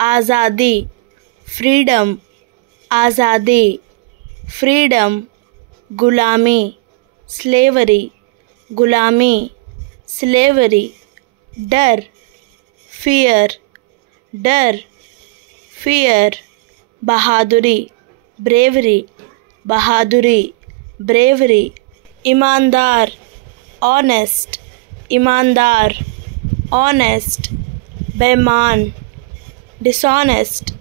आज़ादी, फ्रीडम, आज़ादी, फ्रीडम, गुलामी, स्लेवरी, गुलामी, स्लेवरी, डर, फियर, डर, फियर, बहादुरी, ब्रेवरी, बहादुरी, ब्रेवरी, ईमानदार, ऑनेस्ट, ईमानदार, ऑनेस्ट, बेईमान, डिसऑनेस्ट,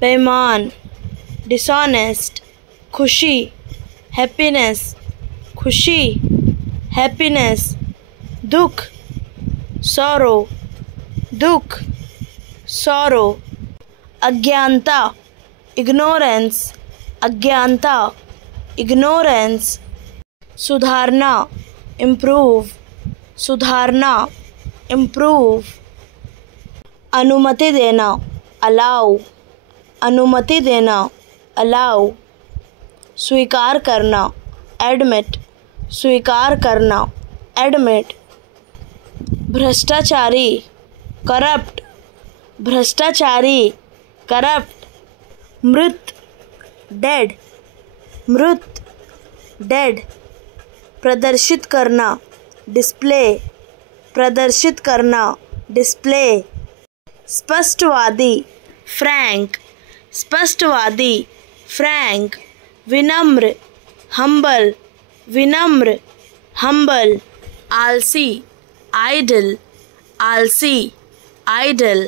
बेईमान, डिसऑनेस्ट, खुशी, हैप्पीनेस, खुशी, हैप्पीनेस, दुख, सॉरो, दुख, सॉरो, अज्ञानता, इग्नोरेंस, अज्ञानता, इग्नोरेंस, सुधारना, इम्प्रूव, सुधारना, इम्प्रूव, अनुमति देना, अलाउ, अनुमति देना, अलाउ, स्वीकार करना, एडमिट, स्वीकार करना, एडमिट, भ्रष्टाचारी, करप्ट, भ्रष्टाचारी, करप्ट, मृत, डेड, मृत, डेड, प्रदर्शित करना, डिस्प्ले, प्रदर्शित करना, डिस्प्ले, स्पष्टवादी, फ्रैंक, स्पष्टवादी, फ्रैंक, विनम्र, हम्बल, विनम्र, हम्बल, आलसी, आइडल, आलसी, आइडल,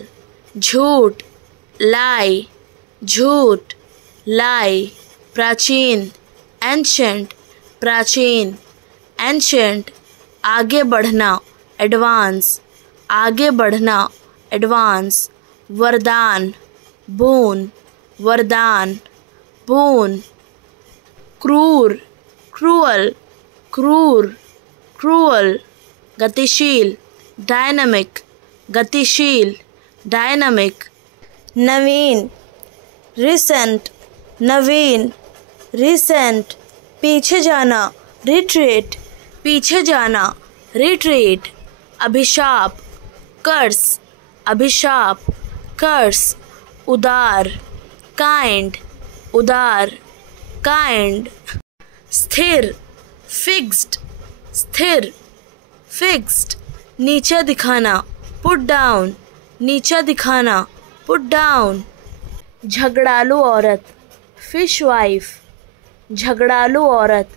झूठ, लाई, झूठ, लाई, प्राचीन, एंशंट, प्राचीन, एंशंट, आगे बढ़ना, एडवांस, आगे बढ़ना, एडवांस, वरदान, बोन, वरदान, बोन, क्रूर, क्रूअल, क्रूर, क्रूअल, गतिशील, डायनामिक, गतिशील, डायनामिक, नवीन, रिसेंट, नवीन, रिसेंट, पीछे जाना, रिट्रीट, पीछे जाना, रिट्रीट, अभिशाप, कर्स, अभिशाप, कर्स, उदार, काइंड, उदार, काइंड, स्थिर, फिक्स्ड, स्थिर, फिक्स्ड, नीचा दिखाना, पुट डाउन, नीचा दिखाना, पुट डाउन, झगड़ालू औरत, फिश वाइफ, झगड़ालू औरत,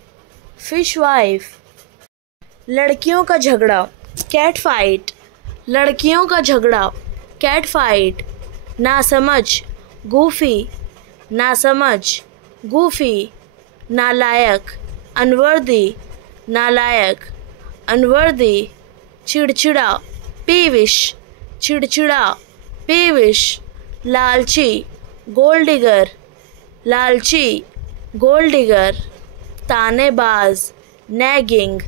फिश वाइफ, लड़कियों का झगड़ा, कैट फाइट, लड़कियों का झगड़ा, कैट फाइट, नासमझ, गूफी, नासमझ, गूफी, नालायक, अनवर्दी, नालायक, अनवर्दी, चिड़चिड़ा, पीविश, चिड़चिड़ा, पीविश, लालची, गोल्डिगर, लालची, गोल्डिगर, तानेबाज, नैगिंग,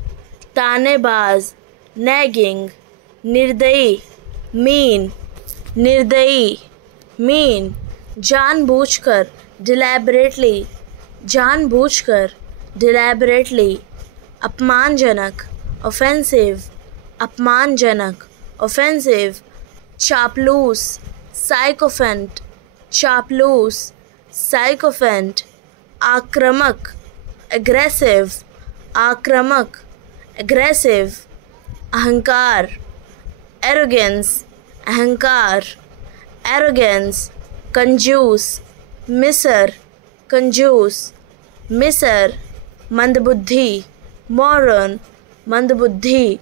तानेबाज, नैगिंग, निर्दयी, मीन, निर्दयी, मीन, जानबूझकर, डिलैबरेटली, जानबूझकर, डिलैबरेटली, अपमानजनक, ऑफेंसिव, अपमानजनक, ऑफेंसिव, चापलूस, साइकोफेंट, चापलूस, साइकोफेंट, आक्रामक, एग्रेसिव, आक्रामक, एग्रेसिव, अहंकार, एरोगेंस, अहंकार, एरोगेंस, कंजूस, मिसर, कंजूस, मिसर, मंदबुद्धि, मॉरन, मंदबुद्धि,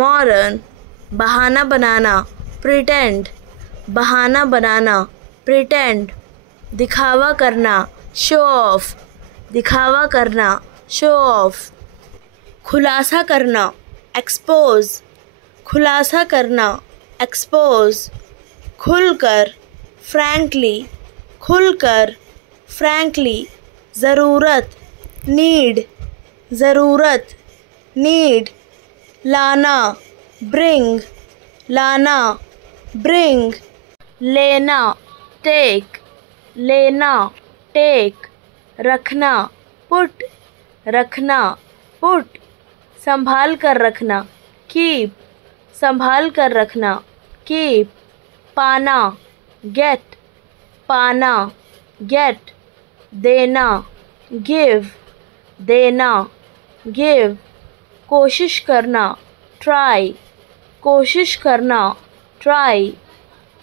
मॉरन, बहाना बनाना, प्रिटेंड, बहाना बनाना, प्रिटेंड, दिखावा करना, शो ऑफ, दिखावा करना, शो ऑफ, खुलासा करना, एक्सपोज, खुलासा करना, एक्सपोज, खुलकर, फ्रैंकली, खुलकर, फ्रैंकली, ज़रूरत, नीड, ज़रूरत, नीड, लाना, ब्रिंग, लाना, ब्रिंग, लेना, टेक, लेना, टेक, रखना, पुट, रखना, पुट, संभाल कर रखना, कीप, संभाल कर रखना, कीप, पाना, गेट, पाना, गेट, देना, गिव, देना, गिव, कोशिश करना, ट्राई, कोशिश करना, ट्राई,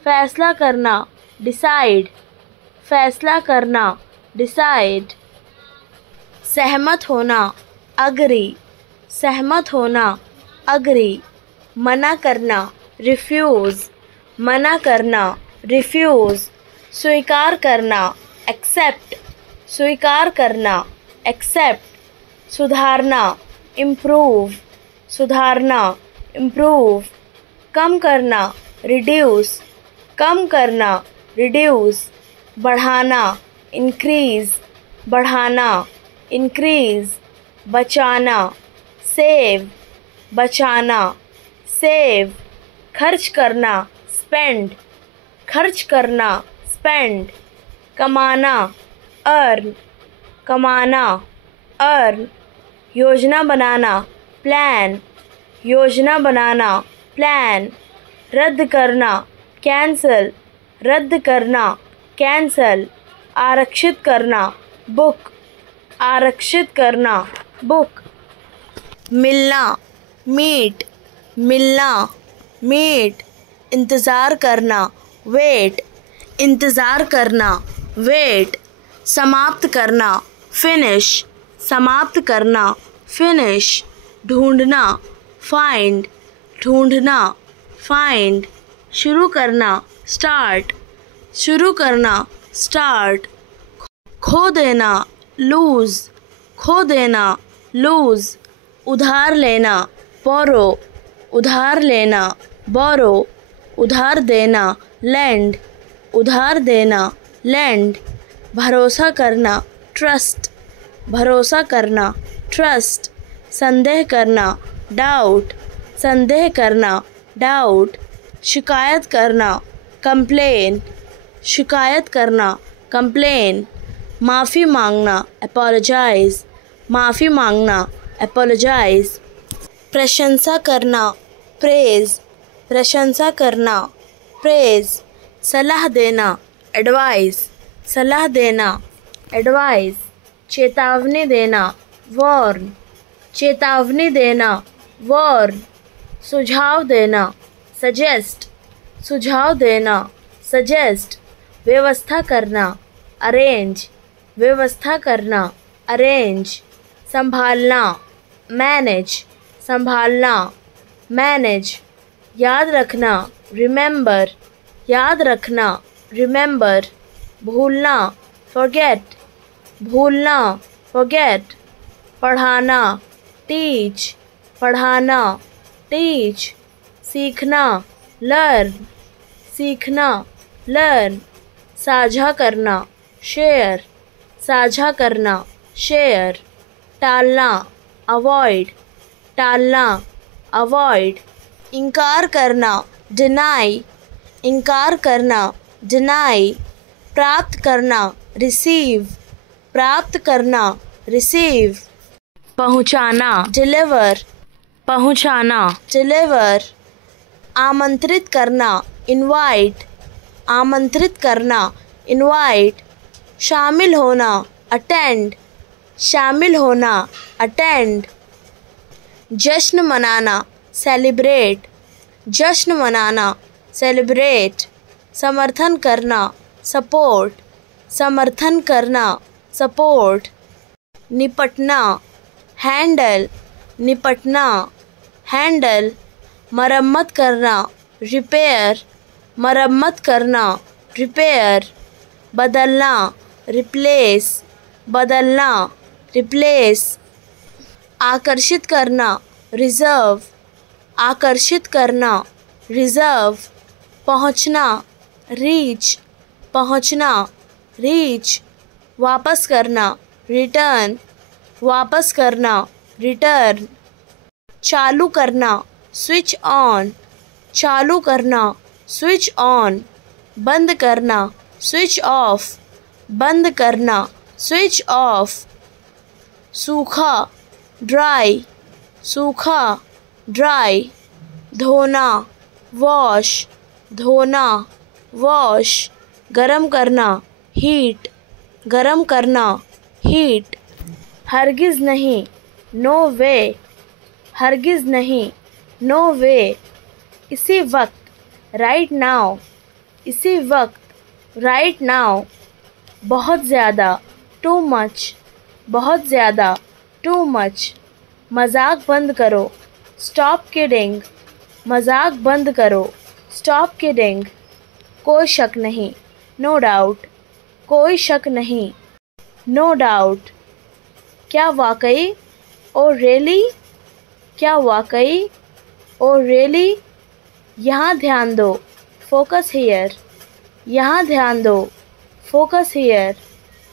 फैसला करना, डिसाइड, फैसला करना, डिसाइड, सहमत होना, अग्री, सहमत होना, अग्री, मना करना, रिफ्यूज़, मना करना, रिफ्यूज़, स्वीकार करना, एक्सेप्ट, स्वीकार करना, एक्सेप्ट, सुधारना, इम्प्रूव, सुधारना, इम्प्रूव, कम करना, रिड्यूस, कम करना, रिड्यूस, बढ़ाना, इंक्रीज़, बढ़ाना, इंक्रीज़, बचाना, सेव, बचाना, सेव, खर्च करना, स्पेंड, खर्च करना, स्पेंड, कमाना, अर्न, कमाना, अर्न, योजना बनाना, प्लान, योजना बनाना, प्लान, रद्द करना, कैंसल, रद्द करना, कैंसल, आरक्षित करना, बुक, आरक्षित करना, बुक, मिलना, मीट, मिलना, मीट, इंतज़ार करना, वेट, इंतज़ार करना, वेट, समाप्त करना, फिनिश, समाप्त करना, फिनिश, ढूंढना, फाइंड, ढूंढना, फाइंड, शुरू करना, स्टार्ट, शुरू करना, स्टार्ट, खो देना, लूज़, खो देना, लूज़, उधार लेना, बोरो, उधार लेना, बोरो, उधार देना, लैंड, उधार देना, लैंड, भरोसा करना, ट्रस्ट, भरोसा करना, ट्रस्ट, संदेह करना, डाउट, संदेह करना, डाउट, शिकायत करना, कंप्लेन, शिकायत करना, कंप्लेन, माफ़ी मांगना, अपोलोजाइज़, माफ़ी मांगना, अपोलोजाइज़, प्रशंसा करना, प्रेज़, प्रशंसा करना, प्रेज़, सलाह देना, एडवाइस, सलाह देना, एडवाइस, चेतावनी देना, वार्न, चेतावनी देना, वार्न, सुझाव देना, सजेस्ट, सुझाव देना, सजेस्ट, व्यवस्था करना, अरेंज, व्यवस्था करना, अरेंज, संभालना, मैनेज, संभालना, मैनेज, याद रखना, रिमेंबर, याद रखना, रिमेंबर, भूलना, फॉरगेट, भूलना, फॉरगेट, पढ़ाना, टीच, पढ़ाना, टीच, सीखना, लर्न, सीखना, लर्न, साझा करना, शेयर, साझा करना, शेयर, टालना, अवॉइड, टालना, अवॉइड, इनकार करना, डिनाई, इनकार करना, डिनाई, प्राप्त करना, रिसीव, प्राप्त करना, रिसीव, पहुंचाना, डिलीवर, पहुंचाना, डिलीवर, आमंत्रित करना, इनवाइट, आमंत्रित करना, इनवाइट, शामिल होना, अटेंड, शामिल होना, अटेंड, जश्न मनाना, सेलिब्रेट, जश्न मनाना, सेलिब्रेट, समर्थन करना, सपोर्ट, समर्थन करना, सपोर्ट, निपटना, हैंडल, निपटना, हैंडल, मरम्मत करना, रिपेयर, मरम्मत करना, रिपेयर, बदलना, रिप्लेस, बदलना, रिप्लेस, आकर्षित करना, रिज़र्व, आकर्षित करना, रिज़र्व, पहुंचना, रीच, पहुंचना, रीच, वापस करना, रिटर्न, वापस करना, रिटर्न, चालू करना, स्विच ऑन, चालू करना, स्विच ऑन, बंद करना, स्विच ऑफ, बंद करना, स्विच ऑफ, सूखा, ड्राई, सूखा, ड्राई, धोना, वॉश, धोना, वॉश, गरम करना, हीट, गरम करना, हीट। हरगिज़ नहीं, नो वे, हरगिज़ नहीं, नो वे। इसी वक्त, राइट नाउ, इसी वक्त, राइट नाउ। बहुत ज़्यादा, टू मच, बहुत ज़्यादा, टू मच। मजाक बंद करो, स्टॉप किडिंग, मजाक बंद करो, स्टॉप किडिंग। कोई शक नहीं, नो डाउट, कोई शक नहीं, नो डाउट। क्या वाकई, ओ रियली, क्या वाकई, ओ रियली। यहाँ ध्यान दो, फोकस हियर, यहाँ ध्यान दो, फोकस हियर।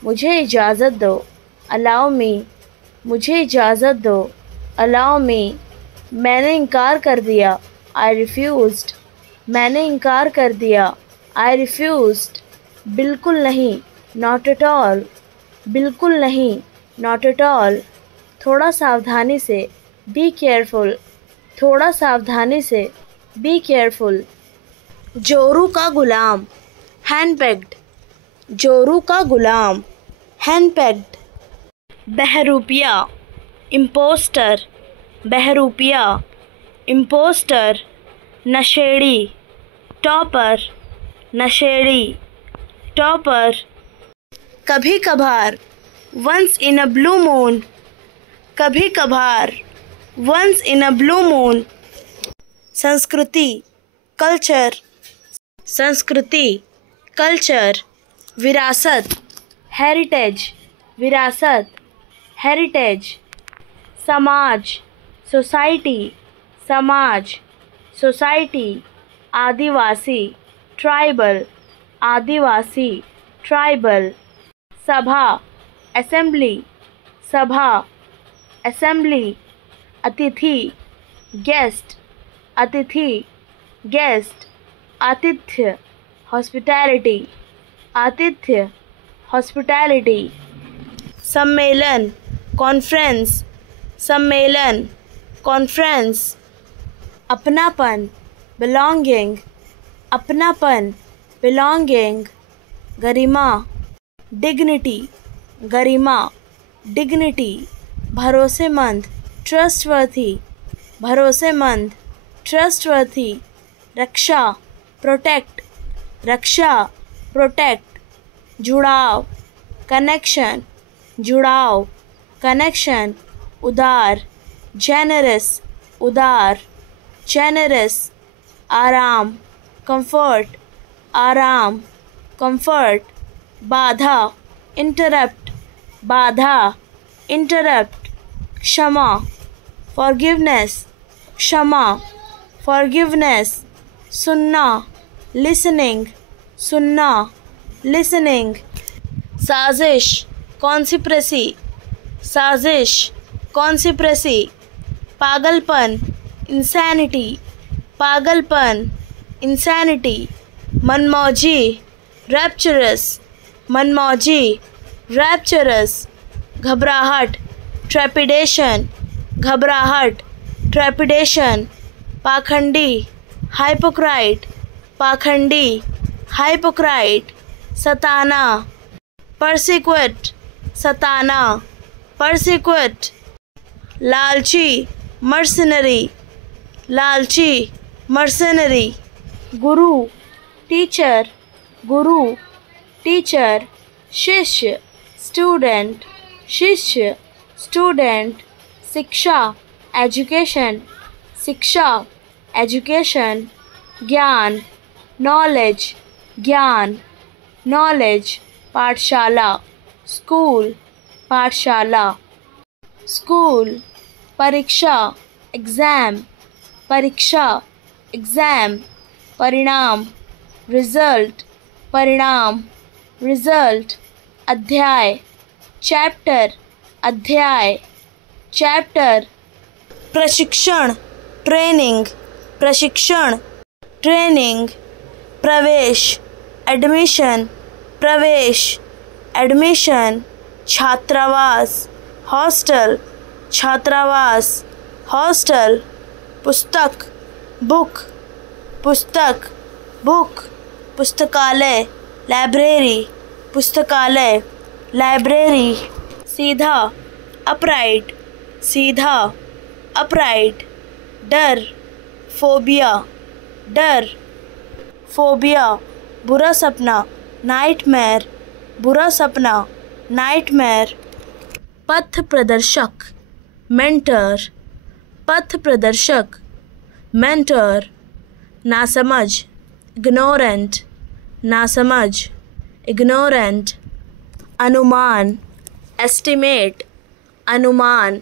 मुझे इजाज़त दो, अलाउ मी, मुझे इजाज़त दो, अलाउ मी। मैंने इनकार कर दिया, आई रिफ्यूज़ड, मैंने इनकार कर दिया, आई रिफ्यूज़ड। बिल्कुल नहीं, नॉट एट ऑल, बिल्कुल नहीं, नॉट एट ऑल। थोड़ा सावधानी से, बी केयरफुल, थोड़ा सावधानी से, बी केयरफुल। जोरू का गुलाम, हैंडपैक्ड, जोरू का गुलाम, हैंडपैक्ड। बहरूपिया, इम्पोस्टर, बहरूपिया, इम्पोस्टर। नशेड़ी, टॉपर, नशेड़ी, टॉपर। कभी कभार, once in a blue moon, कभी कभार, once in a blue moon. संस्कृति, कल्चर, संस्कृति, कल्चर। विरासत, हेरिटेज, विरासत, हेरिटेज। समाज, सोसाइटी, समाज, सोसाइटी। आदिवासी, ट्राइबल, आदिवासी, ट्राइबल। सभा, असेंबली, सभा, असेंबली। अतिथि, गेस्ट, अतिथि, गेस्ट। आतिथ्य, हॉस्पिटैलिटी, आतिथ्य, हॉस्पिटैलिटी। सम्मेलन, कॉन्फ्रेंस, सम्मेलन, कॉन्फ्रेंस। अपनापन, बिलोंगिंग, अपनापन, बिलोंगिंग। गरिमा, डिग्निटी, गरिमा, डिग्निटी। भरोसेमंद, ट्रस्टवर्थी, भरोसेमंद, ट्रस्टवर्थी। रक्षा, प्रोटेक्ट, रक्षा, प्रोटेक्ट। जुड़ाव, कनेक्शन, जुड़ाव, कनेक्शन। उदार, जेनरस, उदार, जेनरस। आराम, कंफर्ट, आराम, कंफर्ट। बाधा, इंटरप्ट, बाधा, इंटरप्ट। क्षमा, फॉरगिवनेस, क्षमा, फॉरगिवनेस। सुनना, लिसनिंग, सुनना, लिसनिंग। साजिश, कॉन्स्पिरेसी, साजिश, कॉन्स्पिरेसी। पागलपन, इंसैनिटी, पागलपन, इंसैनिटी। मनमौजी, रैप्चरस, मनमौजी, रैप्चरस। घबराहट, ट्रेपिडेशन, घबराहट, ट्रेपिडेशन। पाखंडी, हाइपोक्राइट, पाखंडी, हाइपोक्राइट। सताना, परसिक्यूट, सताना, परसिक्यूट। लालची, मर्सनरी, लालची, मर्सनरी। गुरु, टीचर, गुरु, टीचर। शिष्य, स्टूडेंट, शिष्य, स्टूडेंट। शिक्षा, एजुकेशन, शिक्षा, एजुकेशन। ज्ञान, नॉलेज, ज्ञान, नॉलेज। पाठशाला, स्कूल, पाठशाला, स्कूल। परीक्षा, एग्ज़ाम, परीक्षा, एग्ज़ाम। परिणाम, रिज़ल्ट, परिणाम, रिज़ल्ट। अध्याय, चैप्टर, अध्याय, चैप्टर। प्रशिक्षण, ट्रेनिंग, प्रशिक्षण, ट्रेनिंग। प्रवेश, एडमिशन, प्रवेश, एडमिशन। छात्रावास, हॉस्टल, छात्रावास, हॉस्टल। पुस्तक, बुक, पुस्तक, बुक। पुस्तकालय, लाइब्रेरी पुस्तकालय, लाइब्रेरी। सीधा अपराइट, सीधा अपराइट। डर फोबिया, डर फोबिया। बुरा सपना नाइटमेयर, बुरा सपना नाइटमेयर। पथ प्रदर्शक मेंटर, पथ प्रदर्शक मेंटर। नासमझ इग्नोरेंट, नासमझ इग्नोरेंट। अनुमान एस्टिमेट, अनुमान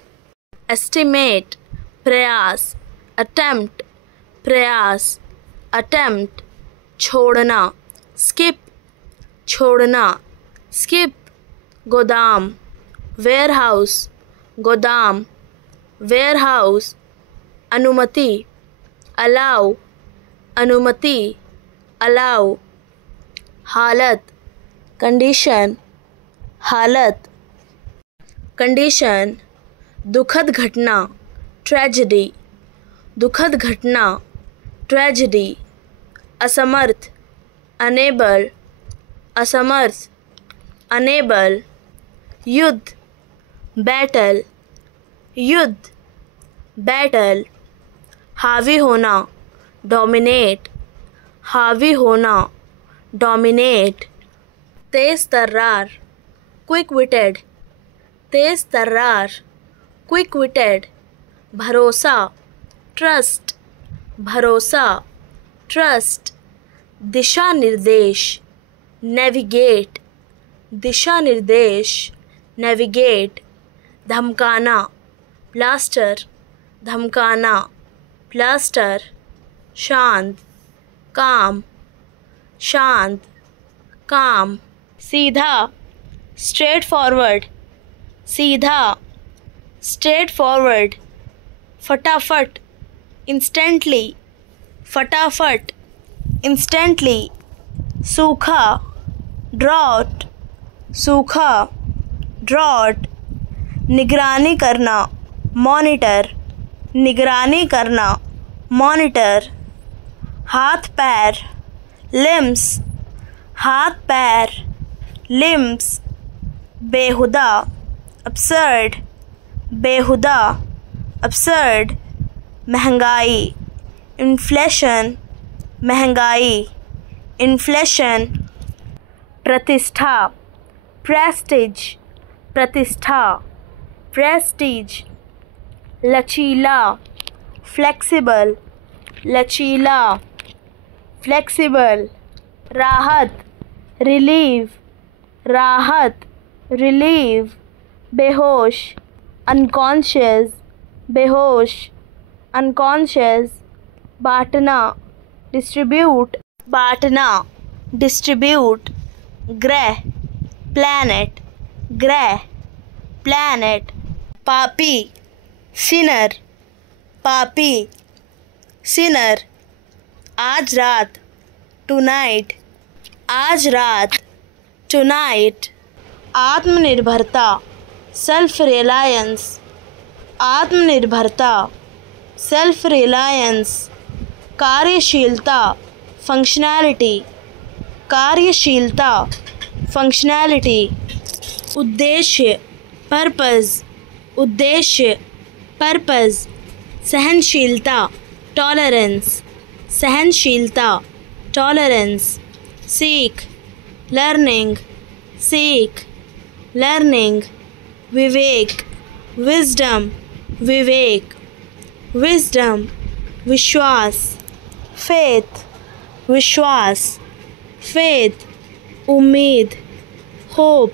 एस्टिमेट। प्रयास अटेम्प्ट, प्रयास अटेम्प्ट। छोड़ना स्किप, छोड़ना स्किप। गोदाम वेयरहाउस, गोदाम वेयरहाउस। अनुमति अलाउ, अनुमति अलाउ। हालत कंडीशन, हालत कंडीशन। दुखद घटना ट्रेजेडी, दुखद घटना ट्रेजेडी। असमर्थ अनेबल, असमर्थ अनेबल। युद्ध बैटल, युद्ध बैटल। हावी होना डोमिनेट, हावी होना डोमिनेट। तेज तर्रार क्विक विटेड, तेज तर्रार क्विक विटेड। भरोसा ट्रस्ट, भरोसा ट्रस्ट। दिशा निर्देश नेविगेट, दिशा निर्देश नेविगेट। धमकाना प्लास्टर, धमकाना प्लास्टर। शांत काम, शांत काम। सीधा स्ट्रेट फॉरवर्ड, सीधा स्ट्रेट फॉरवर्ड। फटाफट इंस्टेंटली, फटाफट इंस्टेंटली। सूखा ड्रॉट, सूखा ड्रॉट। निगरानी करना मॉनिटर, निगरानी करना मॉनिटर। हाथ पैर लिम्स, हाथ पैर लिम्स। बेहुदा absurd, बेहुदा absurd। महंगाई इन्फ्लेशन, महंगाई इन्फ्लेशन। प्रतिष्ठा प्रेस्टीज, प्रतिष्ठा प्रेस्टीज। लचीला फ्लेक्सिबल, लचीला फ्लेक्सिबल। राहत रिलीव, राहत रिलीव। बेहोश अनकॉन्शियस, बेहोश अनकॉन्शियस। बांटना डिस्ट्रीब्यूट, बांटना डिस्ट्रीब्यूट। ग्रह प्लैनेट, ग्रह प्लैनेट। पापी सिनर, पापी सिनर। आज रात टुनाइट, आज रात टुनाइट। आत्मनिर्भरता सेल्फ रिलायंस, आत्मनिर्भरता सेल्फ रिलायंस। कार्यशीलता फंक्शनैलिटी, कार्यशीलता फंक्शनैलिटी। उद्देश्य पर्पस, उद्देश्य पर्पस। सहनशीलता टॉलरेंस, सहनशीलता टॉलरेंस। सीख लर्निंग, सीख लर्निंग। विवेक विजडम, विवेक विजडम। विश्वास फेथ, विश्वास फेथ। उम्मीद होप,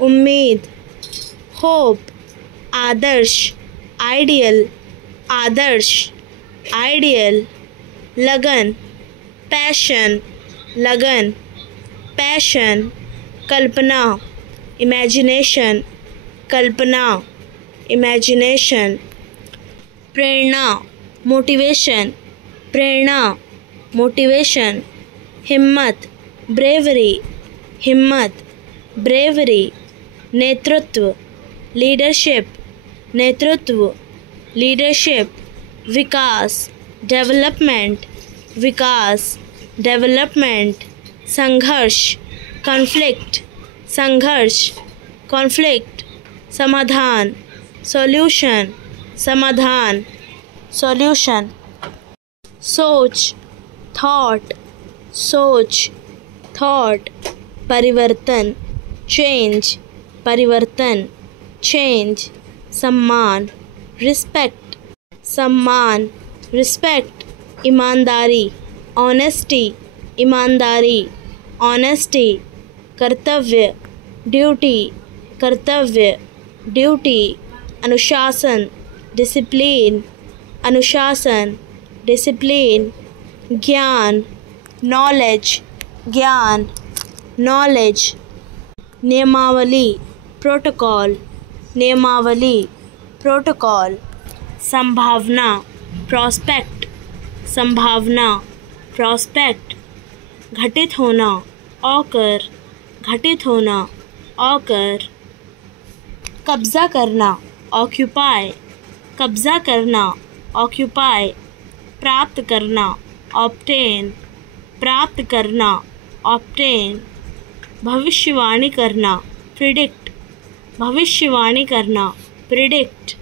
उम्मीद होप। आदर्श आइडियल, आदर्श आइडियल। लगन पैशन, लगन पैशन। कल्पना इमेजिनेशन, कल्पना इमेजिनेशन। प्रेरणा मोटिवेशन, प्रेरणा मोटिवेशन। हिम्मत ब्रेवरी, हिम्मत ब्रेवरी। नेतृत्व लीडरशिप, नेतृत्व लीडरशिप। विकास डेवलपमेंट, विकास डेवलपमेंट। संघर्ष कॉन्फ्लिक्ट, संघर्ष, कॉन्फ्लिक्ट, समाधान, सॉल्यूशन, समाधान, सॉल्यूशन, सोच, थॉट, सोच, थॉट, परिवर्तन, चेंज, परिवर्तन, चेंज, सम्मान, रिस्पेक्ट, सम्मान, रिस्पेक्ट, ईमानदारी, ऑनेस्टी, ईमानदारी, ऑनेस्टी, कर्तव्य, ड्यूटी, कर्तव्य, ड्यूटी, अनुशासन, डिसिप्लिन, अनुशासन, डिसिप्लिन, ज्ञान, नॉलेज, ज्ञान, नॉलेज, नियमावली, प्रोटोकॉल, नियमावली, प्रोटोकॉल, संभावना, प्रॉस्पेक्ट, संभावना, प्रॉस्पेक्ट, घटित होना, ऑकर, घटित होना, ऑकर, कब्जा करना, ऑक्यूपाई, कब्जा करना, ऑक्यूपाई, प्राप्त करना, ऑब्टेन, प्राप्त करना, ऑब्टेन, भविष्यवाणी करना, प्रिडिक्ट, भविष्यवाणी करना, प्रिडिक्ट,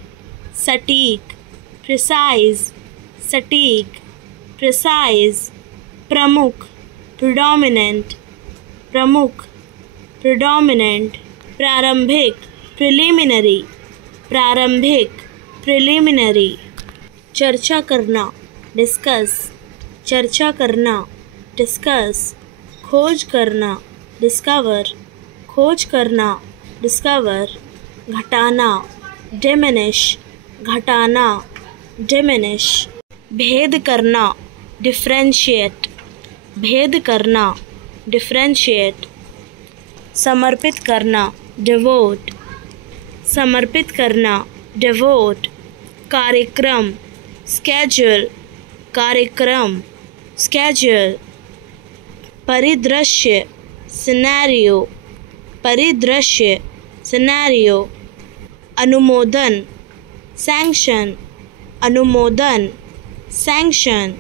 सटीक, प्रिसाइज, सटीक, प्रिसाइज, प्रमुख, प्रिडोमिनेंट, प्रमुख, प्रिडोमिनेंट, प्रारंभिक, प्रिलिमिनरी, प्रारंभिक, प्रिलिमिनरी, चर्चा करना, डिस्कस, चर्चा करना, डिस्कस, खोज करना, डिस्कवर, खोज करना, डिस्कवर, घटाना, डिमिनिश, घटाना, डिमिनिश, भेद करना, डिफरेंशिएट, भेद करना, डिफरेंशिएट, समर्पित करना, डिवोट, समर्पित करना, डिवोट, कार्यक्रम, स्केड्यूल, कार्यक्रम, स्केड्यूल, परिदृश्य, सिनेरियो, परिदृश्य, सिनेरियो, अनुमोदन, सैंक्शन, अनुमोदन, सैंक्शन,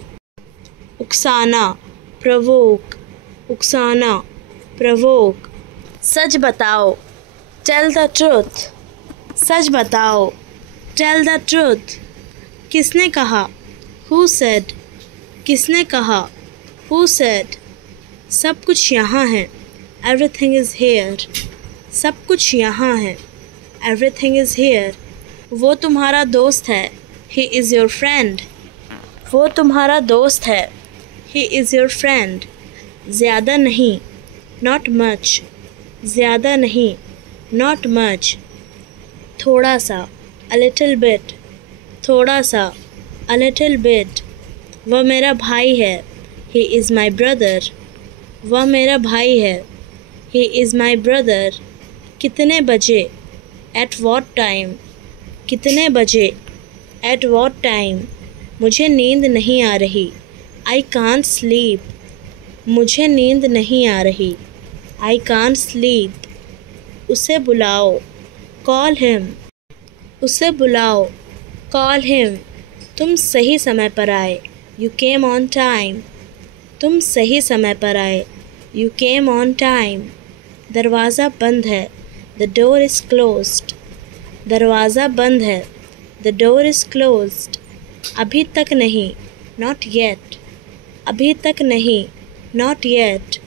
उकसाना, प्रवोक, उकसाना, प्रवोक, सच बताओ, टेल द ट्रूथ, सच बताओ, टेल द ट्रूथ, किसने कहा, हु सेड, किसने कहा, हु सेड, सब कुछ यहाँ है, एवरीथिंग इज़ हेयर, सब कुछ यहाँ है, एवरीथिंग इज़ हेयर, वो तुम्हारा दोस्त है, ही इज़ योर फ्रेंड, वो तुम्हारा दोस्त है, ही इज़ योर फ्रेंड, ज़्यादा नहीं, नॉट मच, ज़्यादा नहीं, नॉट मच, थोड़ा सा, अ लिटिल बिट, थोड़ा सा, अ लिटिल बिट, वह मेरा भाई है, ही इज़ माई ब्रदर, वह मेरा भाई है, ही इज़ माई ब्रदर, कितने बजे, एट वॉट टाइम, कितने बजे, एट वॉट टाइम, मुझे नींद नहीं आ रही, आई कांट स्लीप, मुझे नींद नहीं आ रही, आई कांट स्लीप, उसे बुलाओ, कॉल हिम, उसे बुलाओ, कॉल हिम, तुम सही समय पर आए, यू केम ऑन टाइम, तुम सही समय पर आए, यू केम ऑन टाइम, दरवाज़ा बंद है, द डोर इज़ क्लोज्ड, दरवाज़ा बंद है, द डोर इज़ क्लोज्ड, अभी तक नहीं, नॉट येट, अभी तक नहीं, नॉट येट,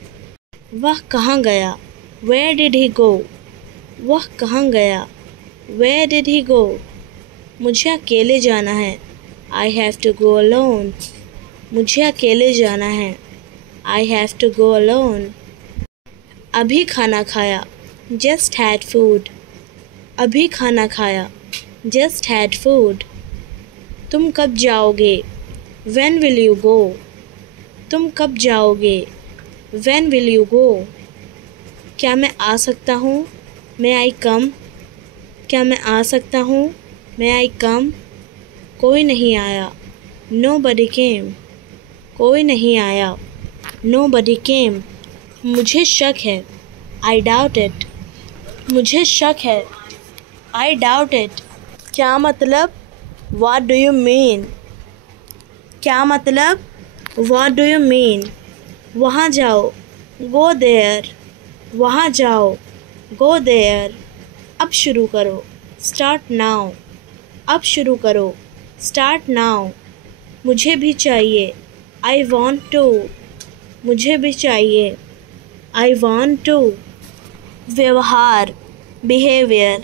वह कहाँ गया, वेयर डिड ही गो, वह कहाँ गया, वेयर डिड ही गो, मुझे अकेले जाना है, I have to go alone, मुझे अकेले जाना है, I have to go alone, अभी खाना खाया, जस्ट हैड फूड, अभी खाना खाया, जस्ट हैड फूड, तुम कब जाओगे, व्हेन विल यू गो, तुम कब जाओगे, व्हेन विल यू गो, क्या मैं आ सकता हूँ, मे आई कम, क्या मैं आ सकता हूँ, मे आई कम, कोई नहीं आया, नोबडी केम, कोई नहीं आया, नोबडी केम, मुझे शक है, आई डाउट इट, मुझे शक है, आई डाउट इट, क्या मतलब, व्हाट डू यू मीन, क्या मतलब, व्हाट डू यू मीन, वहाँ जाओ, गो देयर, वहाँ जाओ, गो देयर। अब शुरू करो, स्टार्ट नाउ। अब शुरू करो, स्टार्ट नाउ। मुझे भी चाहिए, आई वॉन्ट टू। मुझे भी चाहिए, आई वॉन्ट टू। व्यवहार, बिहेवियर,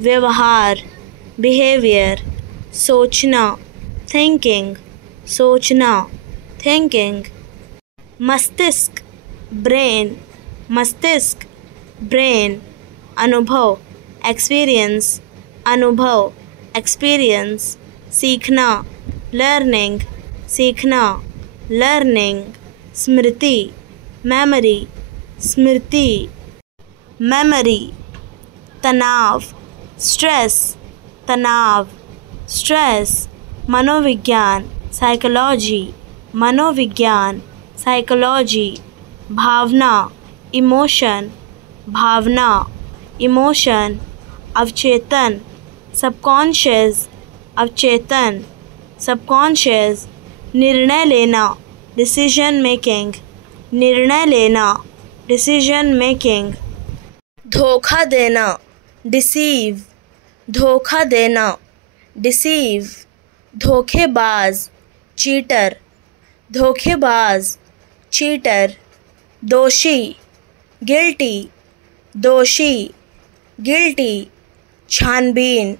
व्यवहार, बिहेवियर। सोचना, थिंकिंग, सोचना, थिंकिंग। मस्तिष्क, ब्रेन, मस्तिष्क, ब्रेन। अनुभव, एक्सपीरियंस, अनुभव, एक्सपीरियंस। सीखना, लर्निंग, सीखना, लर्निंग। स्मृति, मेमोरी, स्मृति, मेमोरी। तनाव, स्ट्रेस, तनाव, स्ट्रेस। मनोविज्ञान, साइकोलॉजी, मनोविज्ञान, साइकोलॉजी। भावना, इमोशन, भावना, इमोशन। अवचेतन, सबकॉन्शियस, अवचेतन, सबकॉन्शियस। निर्णय लेना, डिसीजन मेकिंग, निर्णय लेना, डिसीजन मेकिंग। धोखा देना, डिसीव, धोखा देना, डिसीव। धोखेबाज, चीटर, धोखेबाज, चीटर। दोषी, गिल्टी, दोषी, गिल्टी। छानबीन,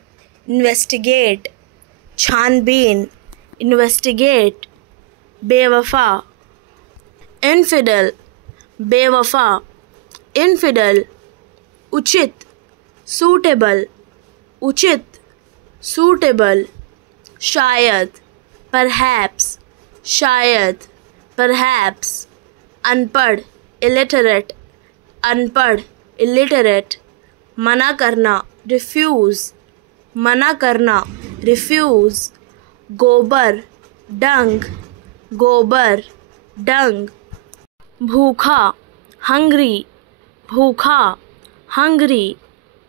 इन्वेस्टिगेट, छानबीन, इन्वेस्टिगेट। बेवफा, इनफिडल, बेवफा, इनफिडल। उचित, सूटेबल, उचित, सूटेबल। शायद, परहैप्स, शायद, परहैप्स। अनपढ़, इलिटरेट, अनपढ़, इलिटरेट। मना करना, रिफ्यूज़, मना करना, रिफ्यूज़। गोबर, डंग, गोबर, डंग। भूखा, हंग्री, भूखा, हंग्री।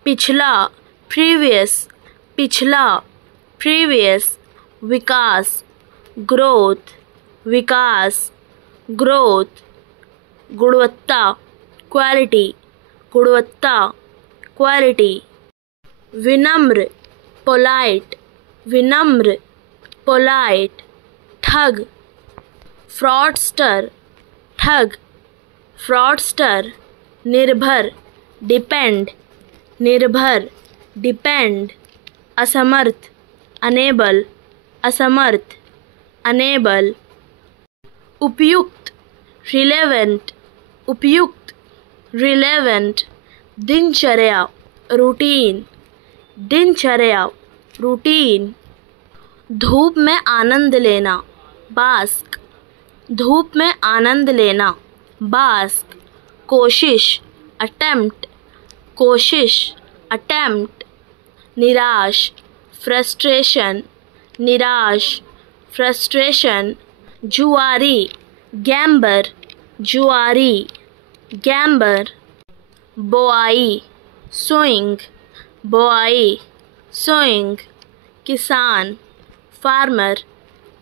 पिछला, प्रीवियस, पिछला, प्रीवियस। विकास, ग्रोथ, विकास, ग्रोथ। गुणवत्ता, क्वालिटी, गुणवत्ता, क्वालिटी। विनम्र, पोलाइट, विनम्र, पोलाइट। ठग, फ्रॉडस्टर, ठग, फ्रॉडस्टर। निर्भर, डिपेंड, निर्भर, डिपेंड। असमर्थ, अनेबल, असमर्थ, अनेबल। उपयुक्त, रिलेवेंट, उपयुक्त, रिलेवेंट। दिनचर्या, रूटीन, दिनचर्या, रूटीन। धूप में आनंद लेना, बास्क, धूप में आनंद लेना, बास्क। कोशिश, अटेम्प्ट, कोशिश, अटेम्प्ट। निराश, फ्रस्ट्रेशन, निराश, फ्रस्ट्रेशन। जुआरी, गैम्बर, जुआरी, गैम्बर। बोआई, सोइंग, बोआई, सोइंग। किसान, फार्मर,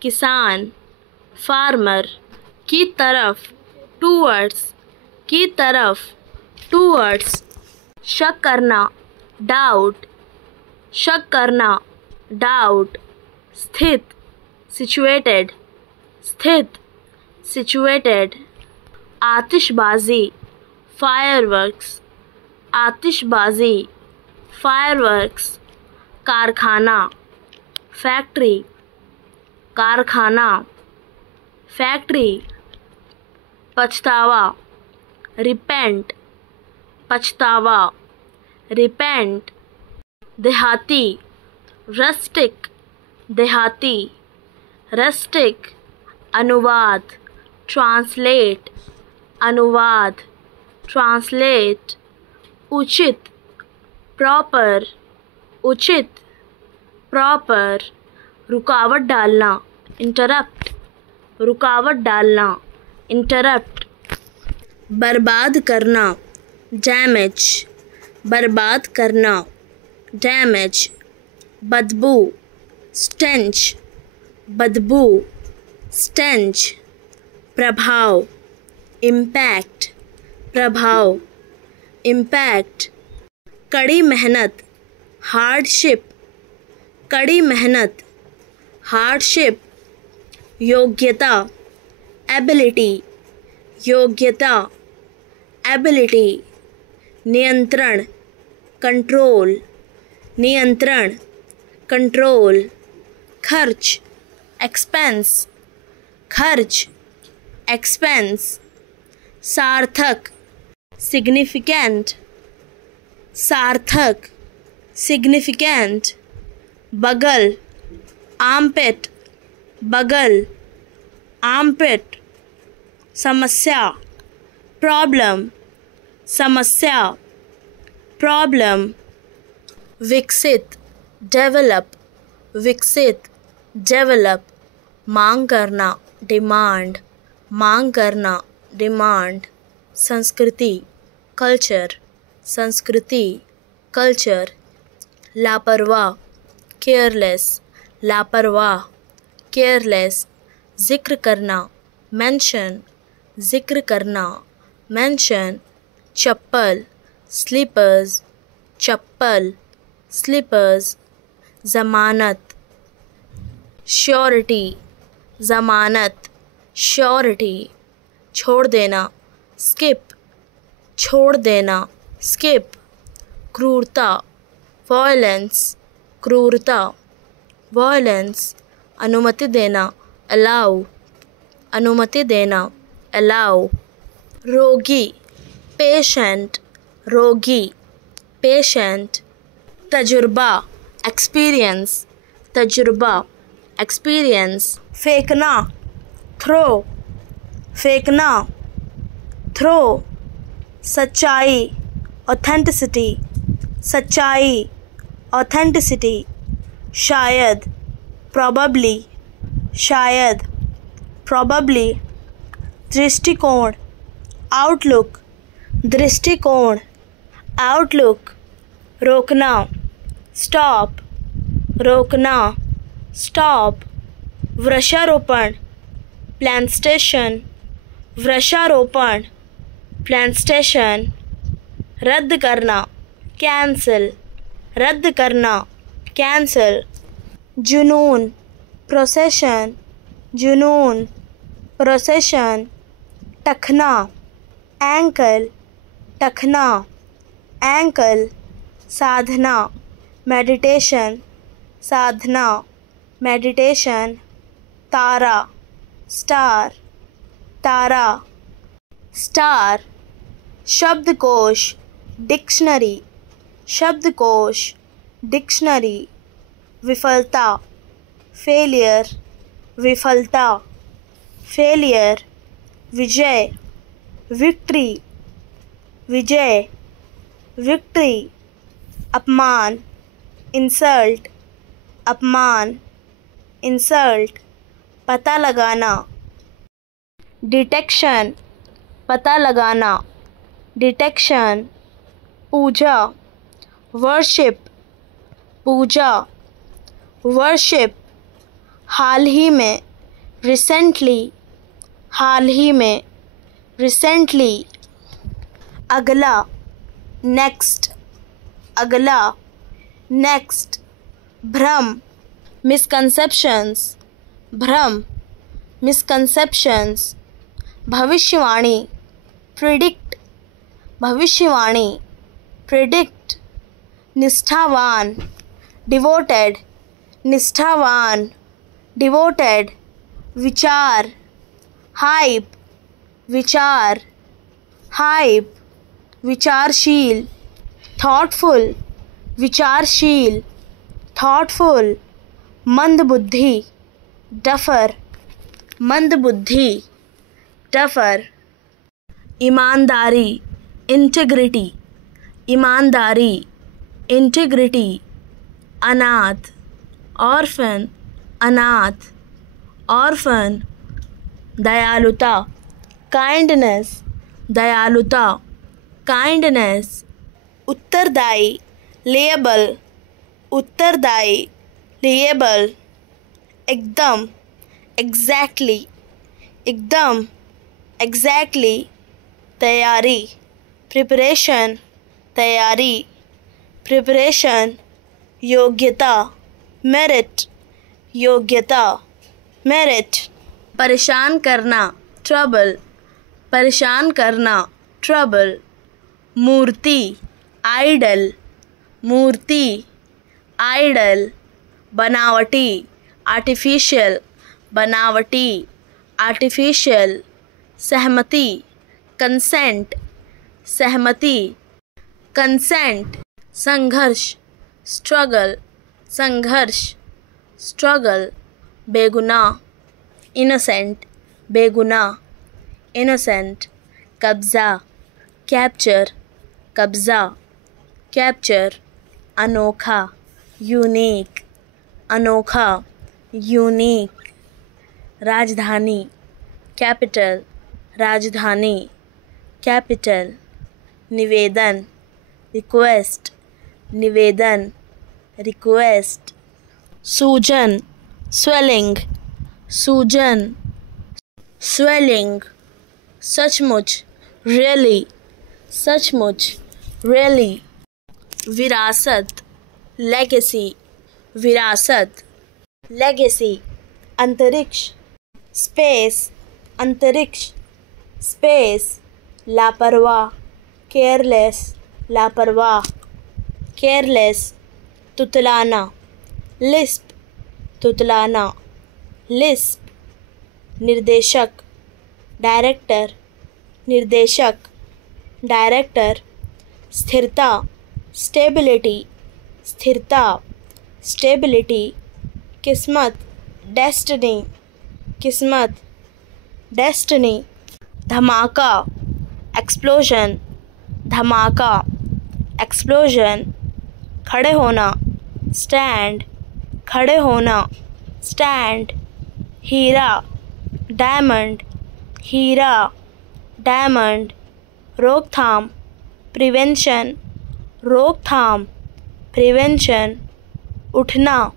किसान, फार्मर। की तरफ, टूवर्ड्स, की तरफ, टूवर्ड्स। शक करना, डाउट, शक करना, डाउट। स्थित, सिचुएटेड, स्थित, सिचुएटेड। आतिशबाजी, फायरवर्क्स, आतिशबाजी, फायरवर्क्स। कारखाना, फैक्ट्री, कारखाना, फैक्ट्री। पछतावा, रिपेंट, पछतावा, रिपेंट। देहाती, रस्टिक, देहाती, रस्टिक। अनुवाद, ट्रांसलेट, अनुवाद, ट्रांसलेट। उचित, प्रॉपर, उचित, प्रॉपर। रुकावट डालना, इंटरप्ट, रुकावट डालना, इंटरप्ट। बर्बाद करना, डैमेज, बर्बाद करना, डैमेज। बदबू, स्टेंच, बदबू, स्टेंच। प्रभाव, इम्पैक्ट, प्रभाव, impact, कड़ी मेहनत, hardship, कड़ी मेहनत, hardship, योग्यता, ability, योग्यता, ability, नियंत्रण, control, नियंत्रण, control, खर्च, expense, खर्च, expense, सार्थक, significant, सार्थक, significant, बगल, armpit, बगल, armpit, समस्या, problem, समस्या, problem, विकसित, develop, विकसित, develop, मांग करना, demand, मांग करना, demand, संस्कृति, culture, संस्कृति, culture, लापरवाह, careless, लापरवाह, careless, जिक्र करना, mention, जिक्र करना, mention, चप्पल, slippers, चप्पल, slippers, ज़मानत, श्योरिटी, ज़मानत, श्योरिटी, छोड़ देना, स्किप, छोड़ देना, स्किप, क्रूरता, वायलेंस, क्रूरता, वायलेंस, अनुमति देना, अलाउ, अनुमति देना, अलाउ, रोगी, पेशेंट, रोगी, पेशेंट, तजुर्बा, एक्सपीरियंस, तजुर्बा, एक्सपीरियंस, फेंकना, थ्रो, फेंकना, थ्रो, सच्चाई, ऑथेंटिसिटी, सच्चाई, ऑथेंटिसिटी, शायद, probably, शायद, probably, दृष्टिकोण, आउटलुक, दृष्टिकोण, आउटलुक, रोकना, स्टॉप, रोकना, स्टॉप, वृक्षारोपण, प्लांटेशन, वृक्षारोपण, प्लांटेशन, रद्द करना, कैंसिल, रद्द करना, कैंसिल, जुनून, प्रोसेशन, जुनून, प्रोसेशन, टखना, एंकल, टखना, एंकल, साधना, मेडिटेशन, साधना, मेडिटेशन, तारा, स्टार, तारा, स्टार, शब्दकोश, डिक्शनरी, शब्दकोश, डिक्शनरी, विफलता, फेलियर, विफलता, फेलियर, विजय, विक्ट्री, विजय, विक्ट्री, अपमान, इंसल्ट, अपमान, इंसल्ट, पता लगाना, डिटेक्शन, पता लगाना, डिटेक्शन, पूजा, वर्शिप, पूजा, वर्शिप, हाल ही में, रिसेंटली, हाल ही में, रिसेंटली, अगला, नेक्स्ट, अगला, नेक्स्ट, भ्रम, मिसकंसेप्शंस, भ्रम, मिसकंसेप्शंस, भविष्यवाणी, प्रिडिक्ट, भविष्यवाणी, प्रिडिक्ट, निष्ठावान, डिवोटेड, निष्ठावान, डिवोटेड, विचार, हाइप, विचार, हाइप, विचारशील, थॉटफुल, विचारशील, थॉटफुल, मंदबुद्धि, डफर, मंदबुद्धि, डफर, ईमानदारी, इंटीग्रिटी, ईमानदारी, इंटीग्रिटी, अनाथ, ऑर्फन, अनाथ, ऑर्फन, दयालुता, काइंडनेस, दयालुता, काइंडनेस, उत्तरदायी, लेबल, उत्तरदायी, लेबल, एकदम, एग्जैक्टली, एकदम, एग्जैक्टली, तैयारी, प्रिपरेशन, तैयारी, प्रिपरेशन, योग्यता, मेरिट, योग्यता, मेरिट। परेशान करना, ट्रबल, परेशान करना, ट्रबल। मूर्ति, आइडल, मूर्ति, आइडल। बनावटी, आर्टिफिशियल, बनावटी, आर्टिफिशियल। सहमति, कंसेंट, सहमति, कंसेंट। संघर्ष, स्ट्रगल, संघर्ष, स्ट्रगल। बेगुनाह, इनोसेंट, बेगुनाह, इनोसेंट। कब्जा, कैप्चर, कब्जा, कैप्चर। अनोखा, यूनिक, अनोखा, यूनिक। राजधानी, कैपिटल, राजधानी, कैपिटल। निवेदन, रिक्वेस्ट, निवेदन, रिक्वेस्ट। सूजन, स्वेलिंग, सूजन, स्वेलिंग। सचमुच, रियली, सचमुच, रियली। विरासत, लेगेसी, विरासत, लेगेसी। अंतरिक्ष, स्पेस, अंतरिक्ष, स्पेस। लापरवाह, केयरलेस, लापरवाह, केयरलेस। तुतलाना, लिस्प, तुतलाना, लिस्प। निर्देशक, डायरेक्टर, निर्देशक, डायरेक्टर। स्थिरता, स्टेबिलिटी, स्थिरता, स्टेबिलिटी। किस्मत, डेस्टिनी, किस्मत, डेस्टिनी। धमाका, एक्सप्लोजन, धमाका, एक्सप्लोजन। खड़े होना, स्टैंड, खड़े होना, स्टैंड। हीरा, डायमंड, हीरा, डायमंड। रोकथाम, प्रिवेंशन, रोकथाम, प्रिवेंशन। उठना,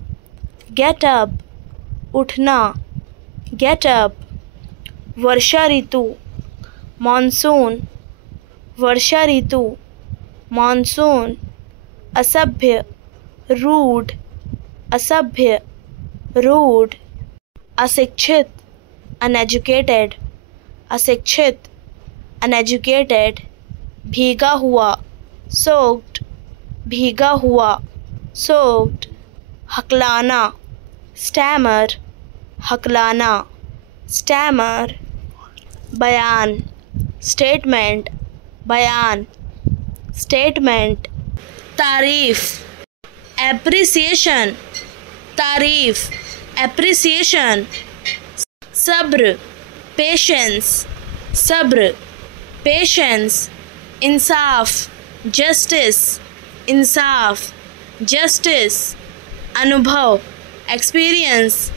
गेट अप, उठना, गेट अप। वर्षा ऋतु, मॉनसून, वर्षा ऋतु, मॉनसून। असभ्य, रूड, असभ्य, रूड। अशिक्षित, अनएजुकेटेड, अशिक्षित, अनएजुकेटेड। भीगा हुआ, सोक्ड, भीगा हुआ, सोक्ड। हकलाना, स्टैमर, हकलाना, स्टैमर। बयान, स्टेटमेंट, बयान, स्टेटमेंट। तारीफ, एप्रिसिएशन, तारीफ, एप्रिसिएशन। सब्र, पेशेंस, सब्र, पेशेंस। इंसाफ, जस्टिस, इंसाफ, जस्टिस। अनुभव, एक्सपीरियंस,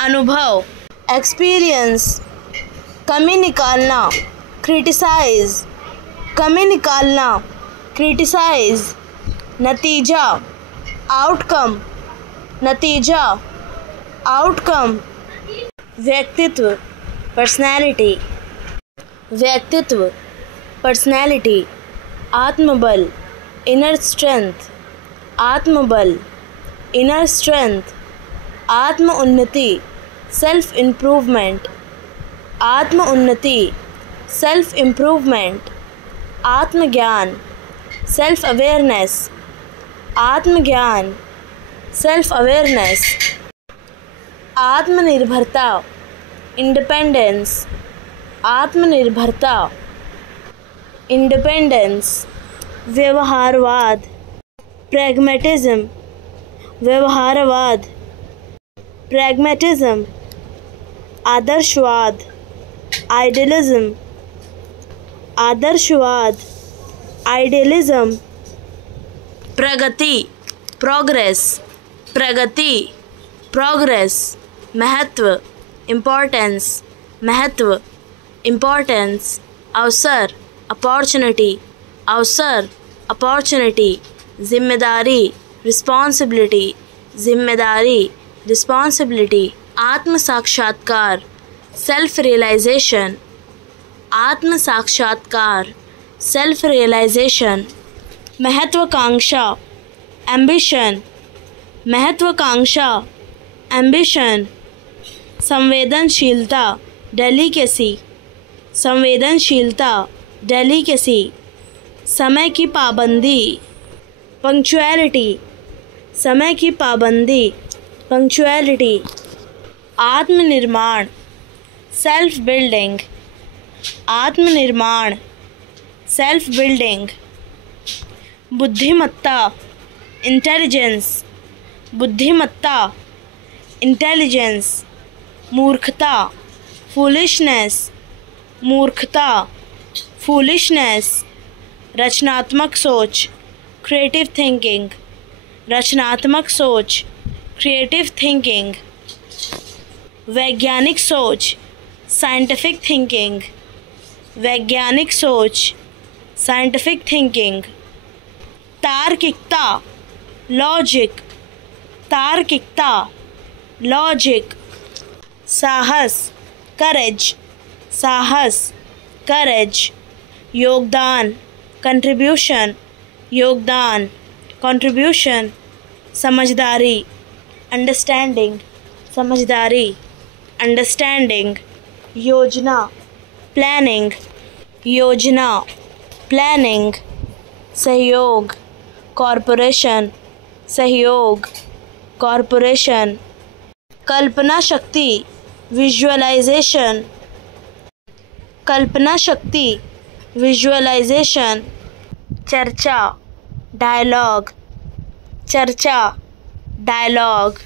अनुभव, एक्सपीरियंस। कमी निकालना, क्रिटिसाइज, कमी निकालना, क्रिटिसाइज। नतीजा, आउटकम, नतीजा, आउटकम। व्यक्तित्व, पर्सनैलिटी, व्यक्तित्व, पर्सनैलिटी। आत्मबल, इनर स्ट्रेंथ, आत्मबल, इनर स्ट्रेंथ। आत्म उन्नति, सेल्फ इम्प्रूवमेंट, आत्म उन्नति, सेल्फ इम्प्रूवमेंट। आत्मज्ञान, सेल्फ अवेयरनेस, आत्मज्ञान, सेल्फ अवेयरनेस। आत्मनिर्भरता, इंडिपेंडेंस, आत्मनिर्भरता, इंडिपेंडेंस। व्यवहारवाद, प्रैग्मेटिज्म, व्यवहारवाद, प्रैग्मेटिज्म। आदर्शवाद, आइडियलिज्म, आदर्शवाद, आइडियलिज्म। प्रगति, प्रोग्रेस, प्रगति, प्रोग्रेस। महत्व, इम्पोर्टेंस, महत्व, इम्पोर्टेंस। अवसर, अपॉर्चुनिटी, अवसर, अपॉर्चुनिटी। जिम्मेदारी, रिस्पॉन्सिबिलिटी, जिम्मेदारी, रिस्पॉन्सिबिलिटी। आत्म साक्षात्कार, सेल्फ रियलाइजेशन, आत्म साक्षात्कार, सेल्फ रियलाइजेशन। महत्वाकांक्षा एम्बिशन, महत्वाकांक्षा एम्बिशन। संवेदनशीलता डेलिकेसी, संवेदनशीलता डेलिकेसी। समय की पाबंदी पंक्चुअलिटी, समय की पाबंदी पंक्चुअलिटी। आत्मनिर्माण सेल्फ बिल्डिंग, आत्मनिर्माण सेल्फ बिल्डिंग। बुद्धिमत्ता इंटेलिजेंस, बुद्धिमत्ता इंटेलिजेंस। मूर्खता फूलिशनेस, मूर्खता फूलिशनेस। रचनात्मक सोच क्रिएटिव थिंकिंग, रचनात्मक सोच क्रिएटिव थिंकिंग। वैज्ञानिक सोच साइंटिफिक थिंकिंग, वैज्ञानिक सोच साइंटिफिक थिंकिंग। तार्किकता लॉजिक, तार्किकता लॉजिक। साहस करेज, साहस करेज। योगदान कंट्रीब्यूशन, योगदान कंट्रीब्यूशन। समझदारी अंडरस्टैंडिंग, समझदारी अंडरस्टैंडिंग। योजना प्लानिंग, योजना प्लानिंग। सहयोग कॉरपोरेशन, सहयोग कॉरपोरेशन। कल्पना शक्ति विजुअलाइजेशन, कल्पना शक्ति विजुअलाइजेशन। चर्चा डायलॉग, चर्चा डायलॉग।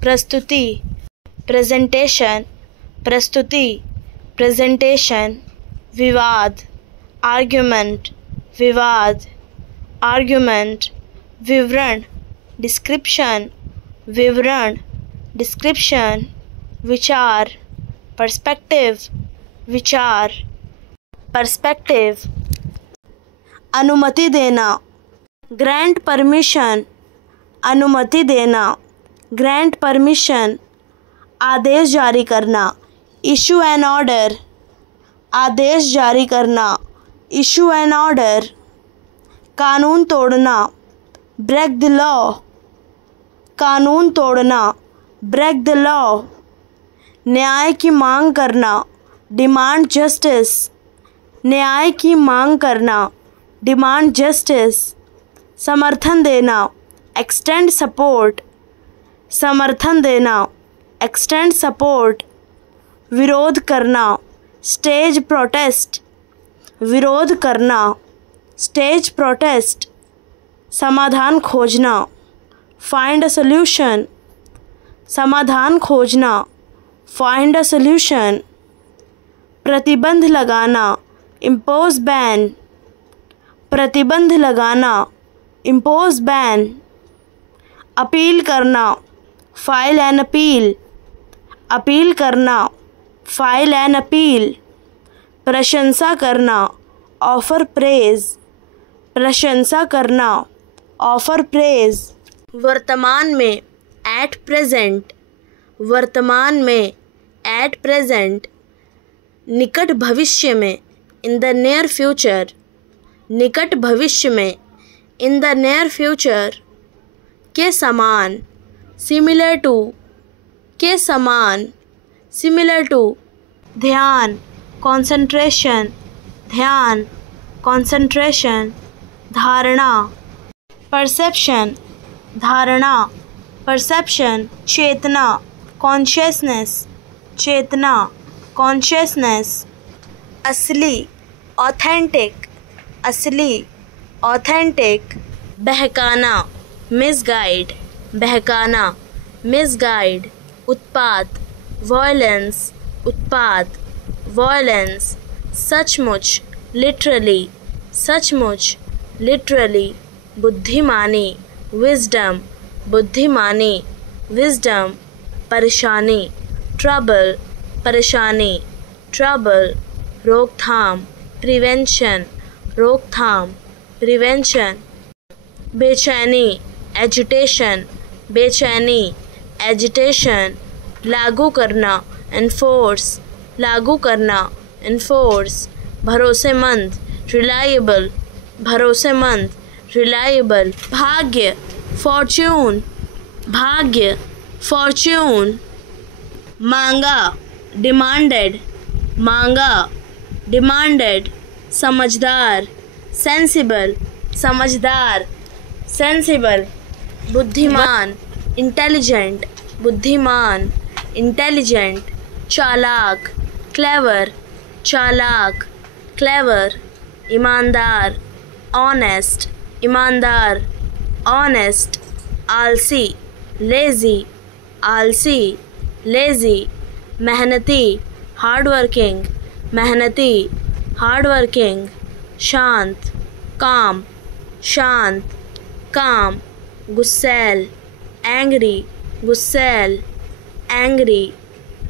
प्रस्तुति प्रेजेंटेशन, प्रस्तुति प्रेजेंटेशन। विवाद आर्ग्यूमेंट, विवाद आर्ग्यूमेंट। विवरण डिस्क्रिप्शन, विवरण डिस्क्रिप्शन। विचार पर्सपेक्टिव, विचार पर्सपेक्टिव। अनुमति देना ग्रांट परमिशन, अनुमति देना ग्रांट परमिशन। आदेश जारी करना इशू एन ऑर्डर, आदेश जारी करना इशू एन ऑर्डर। कानून तोड़ना ब्रेक द लॉ, कानून तोड़ना ब्रेक द लॉ। न्याय की मांग करना डिमांड जस्टिस, न्याय की मांग करना डिमांड जस्टिस। समर्थन देना एक्सटेंड सपोर्ट, समर्थन देना एक्सटेंड सपोर्ट। विरोध करना स्टेज प्रोटेस्ट, विरोध करना स्टेज प्रोटेस्ट। समाधान खोजना फाइंड अ सॉल्यूशन, समाधान खोजना फाइंड अ सॉल्यूशन। प्रतिबंध लगाना इम्पोज बैन, प्रतिबंध लगाना इम्पोज बैन। अपील करना फाइल एन अपील, अपील करना फाइल एन अपील। प्रशंसा करना ऑफर प्रेज, प्रशंसा करना ऑफर प्रेज। वर्तमान में एट प्रेजेंट, वर्तमान में एट प्रेजेंट। निकट भविष्य में इन द नियर फ्यूचर, निकट भविष्य में इन द नियर फ्यूचर। के समान सिमिलर टू, के समान सिमिलर टू। ध्यान कंसंट्रेशन, ध्यान कंसंट्रेशन। धारणा परसेप्शन, धारणा परसेप्शन। चेतना कॉन्शियसनेस, चेतना कॉन्शियसनेस। असली ऑथेंटिक, असली ऑथेंटिक। बहकाना मिसगाइड, बहकाना मिसगाइड। उत्पात वॉयलेंस, उत्पात वॉयलेंस। सचमुच लिटरली, सचमुच लिटरली। बुद्धिमानी विजडम, बुद्धिमानी विजडम। परेशानी ट्रबल, परेशानी ट्रबल। रोकथाम प्रिवेंशन, रोकथाम प्रिवेंशन। बेचैनी एजिटेशन, बेचैनी एजिटेशन। लागू करना एनफोर्स, लागू करना एनफोर्स। भरोसेमंद रिलायबल, भरोसेमंद reliable, भाग्य, fortune, भाग्य, fortune, मांगा, demanded, मांगा, demanded, समझदार, sensible, समझदार, sensible, बुद्धिमान, intelligent, बुद्धिमान, intelligent, चालाक, clever, चालाक, clever, ईमानदार, honest, ईमानदार, honest, आलसी, lazy, आलसी, lazy, मेहनती, hardworking, मेहनती, hardworking, शांत, calm, शांत, calm, गुस्सैल, angry, गुस्सैल, angry,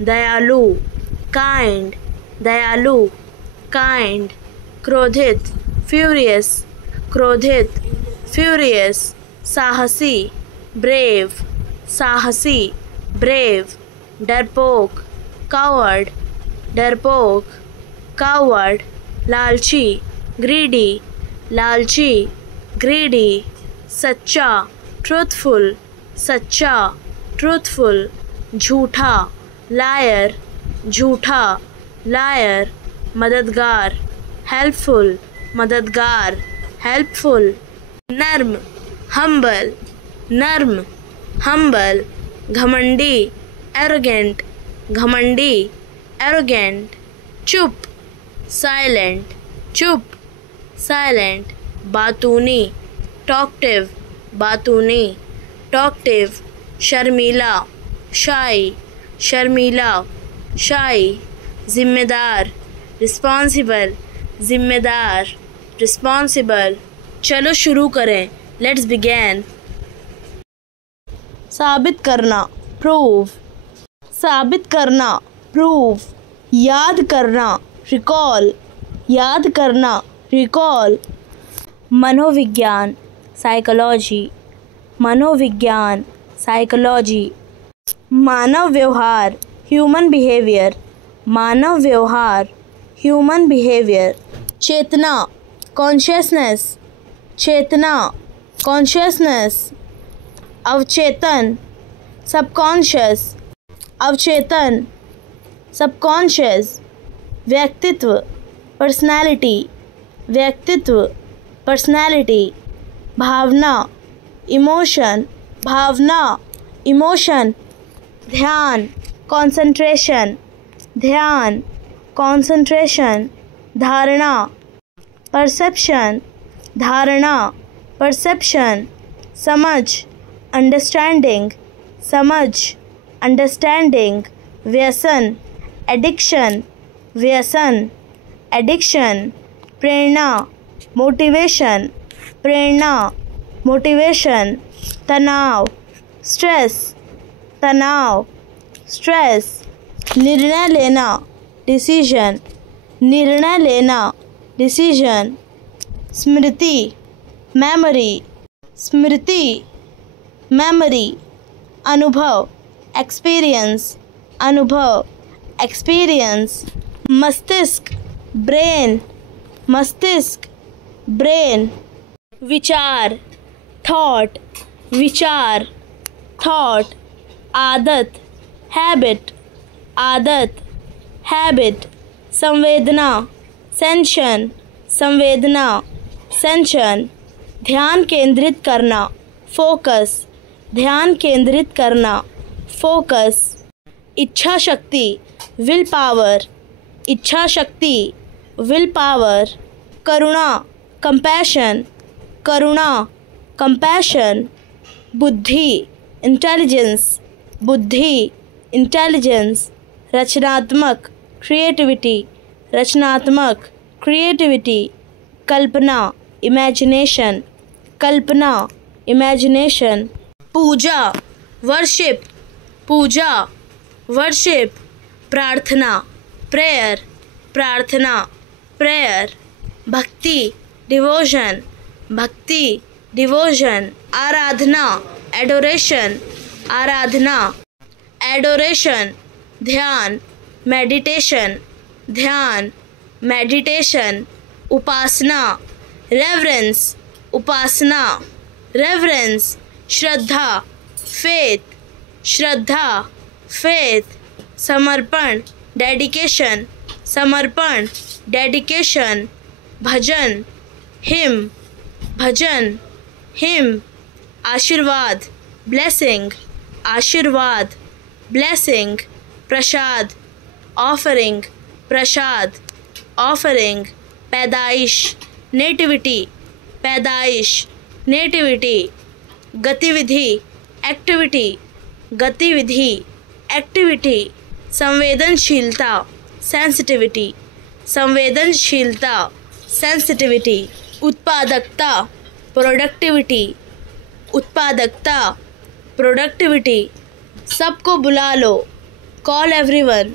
दयालु, kind, दयालु, kind, क्रोधित, furious, क्रोधित, furious, साहसी, brave, साहसी, brave, डरपोक, coward, डरपोक, coward, लालची, greedy, लालची, greedy, सच्चा, truthful, सच्चा, truthful, झूठा, liar, झूठा, liar, मददगार, helpful, मददगार, helpful, नर्म, humble, नर्म, humble, घमंडी, arrogant, घमंडी, arrogant, चुप, silent, चुप, silent, बातूनी, talkative, बातूनी, talkative, शर्मीला, shy, शर्मीला, shy, जिम्मेदार, responsible, जिम्मेदार, responsible। चलो शुरू करें, लेट्स बिगेन। साबित करना, prove, साबित करना, prove, याद करना, recall, याद करना, recall, मनोविज्ञान, psychology, मनोविज्ञान, psychology, मानव व्यवहार, human behavior, मानव व्यवहार, human behavior, चेतना, consciousness, चेतना, consciousness, अवचेतन, subconscious, अवचेतन, subconscious, व्यक्तित्व, personality, व्यक्तित्व, personality, भावना, emotion, भावना, emotion, ध्यान, concentration, ध्यान, concentration, धारणा, perception, धारणा, perception, समझ, understanding, समझ, understanding, व्यसन, addiction, व्यसन, addiction, प्रेरणा, motivation, प्रेरणा, motivation, तनाव, stress, तनाव, stress, निर्णय लेना, decision, निर्णय लेना, decision, स्मृति, memory, स्मृति, memory, अनुभव, experience, अनुभव, experience, मस्तिष्क, brain, मस्तिष्क, brain, विचार, thought, विचार, thought, आदत, habit, आदत, habit, संवेदना, sensation, संवेदना, sensation, ध्यान केंद्रित करना, focus, ध्यान केंद्रित करना, focus, इच्छा शक्ति, will power, इच्छा शक्ति, will power, Karuna, compassion, Karuna, compassion, बुद्धि, intelligence, बुद्धि, intelligence, रचनात्मक, creativity, रचनात्मक, creativity, कल्पना, imagination, कल्पना, imagination, पूजा, worship, पूजा, worship, प्रार्थना, prayer, प्रार्थना, prayer, भक्ति, devotion, भक्ति, devotion, आराधना, adoration, आराधना, adoration, ध्यान, meditation, ध्यान, meditation, उपासना, reverence, उपासना, रेवरेंस, श्रद्धा, फेथ, श्रद्धा, फेथ, समर्पण, डेडिकेशन, समर्पण, डेडिकेशन, भजन, हिम, भजन, हिम, आशीर्वाद, ब्लेसिंग, आशीर्वाद, ब्लेसिंग, प्रसाद, ऑफरिंग, प्रसाद, ऑफरिंग, पैदाइश, नेटिविटी, पैदाइश, नेटिविटी, गतिविधि, एक्टिविटी, गतिविधि, एक्टिविटी, संवेदनशीलता, सेंसिटिविटी, संवेदनशीलता, सेंसिटिविटी, उत्पादकता, प्रोडक्टिविटी, उत्पादकता, प्रोडक्टिविटी, सबको बुला लो, कॉल एवरीवन,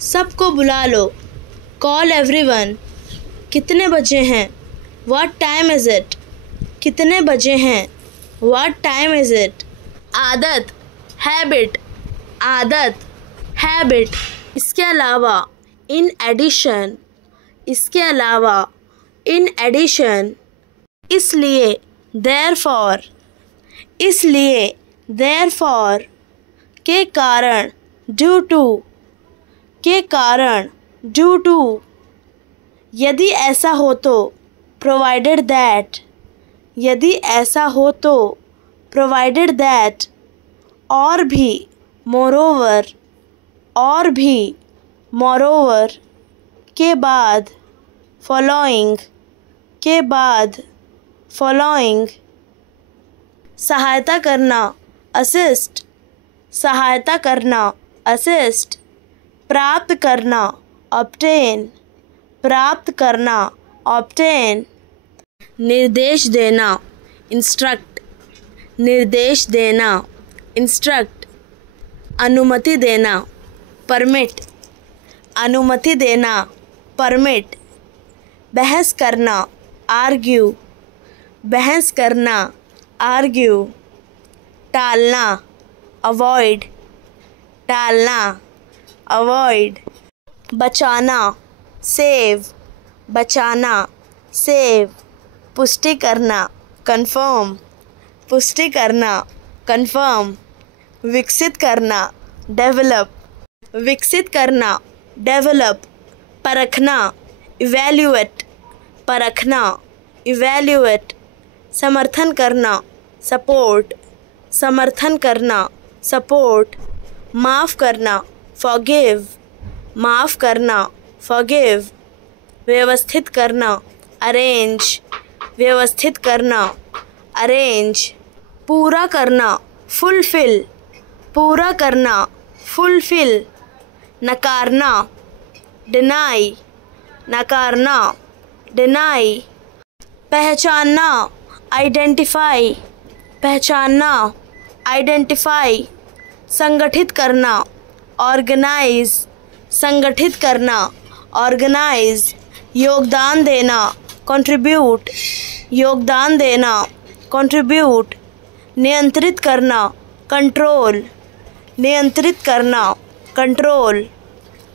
सबको बुला लो, कॉल एवरीवन, कितने बजे हैं, व्हाट टाइम इज़ इट, कितने बजे हैं, व्हाट टाइम इज़ इट, आदत, हैबिट, आदत, हैबिट, इसके अलावा, इन एडिशन, इसके अलावा, इन एडिशन, इसलिए, देयरफॉर, इसलिए, देयरफॉर, के कारण, ड्यू टू, के कारण, ड्यू टू, यदि ऐसा हो तो, प्रोवाइडेड दैट, यदि ऐसा हो तो, प्रोवाइडेड दैट, और भी, मोरोवर, और भी, मोरोवर, के बाद, फॉलोइंग, के बाद, फॉलोइंग, सहायता करना, असिस्ट, सहायता करना, असिस्ट, प्राप्त करना, ऑब्टेन, प्राप्त करना, ऑब्टेन, निर्देश देना, इंस्ट्रक्ट, निर्देश देना, इंस्ट्रक्ट, अनुमति देना, परमिट, अनुमति देना, परमिट, बहस करना, आर्ग्यू, बहस करना, आर्ग्यू, टालना, अवॉइड, टालना, अवॉइड, बचाना, सेव, बचाना, सेव, पुष्टि करना, कंफर्म, पुष्टि करना, कंफर्म, विकसित करना, डेवलप, विकसित करना, डेवलप, परखना, इवैल्यूएट, परखना, इवैल्यूएट, समर्थन करना, सपोर्ट, समर्थन करना, सपोर्ट, माफ़ करना, फॉरगिव, माफ़ करना, फॉरगिव, व्यवस्थित करना, अरेंज, व्यवस्थित करना, अरेंज, पूरा करना, फुलफिल, पूरा करना, फुलफिल, नकारना, डिनाई, नकारना, डिनाई, पहचानना, आइडेंटिफाई, पहचानना, आइडेंटिफाई, संगठित करना, ऑर्गेनाइज, संगठित करना, ऑर्गेनाइज, योगदान देना, कंट्रीब्यूट, योगदान देना, कंट्रीब्यूट, नियंत्रित करना, कंट्रोल, नियंत्रित करना, कंट्रोल,